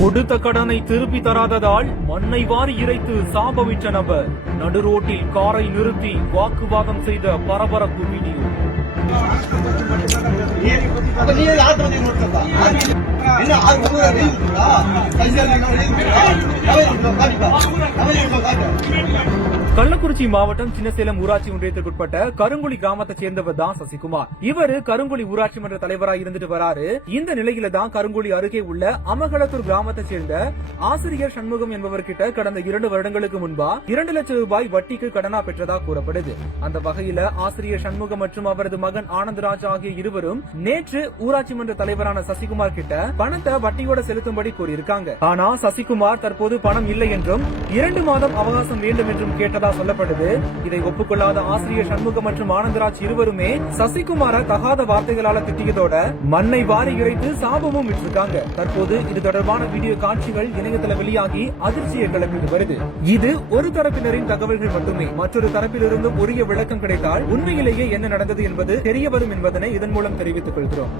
கொடுத்த கடனை திருப்பி தராததால் மண்ணை வாரி இறைத்து சாபமிட்ட நபர் நடுரோட்டில் காரை நிறுத்தி வாக்குவாதம் செய்த பரபரப்பு வீடியோ. கள்ளக்குறிச்சி மாவட்டம் சின்னசேலம் ஊராட்சி ஒன்றியத்திற்குட்பட்ட கருங்குழி கிராமத்தைச் சேர்ந்தவர் தான் சசிகுமார். இவரு கருங்குழி ஊராட்சி மன்ற தலைவராக இருந்துட்டு வராரு. இந்த நிலையில தான் கருங்குழி அருகே உள்ள அமகலத்தூர் கிராமத்தைச் சேர்ந்த ஆசிரியர் சண்முகம் என்பவர்கிட்ட கடந்த 2 வருடங்களுக்கு முன்பா 2 லட்சம் ரூபாய் வட்டிக்கு கடனா பெற்றதா கூறப்படுது. அந்த வகையில ஆசிரியர் சண்முகம் மற்றும் அவரது மகன் ஆனந்தராஜ் ஆகிய இருவரும் நேற்று ஊராட்சி மன்ற தலைவரான சசிகுமார் கிட்ட பணத்தை வட்டியோட செலுத்தும்படி கூறியிருக்காங்க. ஆனா சசிகுமார் தற்போது பணம் இல்லை என்றும் 2 மாதம் அவகாசம் வேண்டும் என்றும் கேட்டதா சொல்லப்படுது. இதை ஒப்புக்கொள்ளாத ஆசிரியர் சண்முகம் மற்றும் ஆனந்தராஜ் இருவருமே சசிகுமார தகாத வார்த்தைகளால திட்டியதோட மண்ணை வாரி இறைத்து சாபமும் விட்டிருக்காங்க. தற்போது இது தொடர்பான வீடியோ காட்சிகள் இணையதள வெளியாகி அதிர்ச்சியை கிளப்பிட்டு வருது. இது ஒரு தரப்பினரின் தகவல்கள் மட்டுமே. மற்றொரு தரப்பிலிருந்தும் உரிய விளக்கம் கிடைத்தால் உண்மையிலேயே என்ன நடந்தது என்பது தெரிய வரும் என்பதனை இதன் மூலம் தெரிவித்துக் கொள்கிறோம்.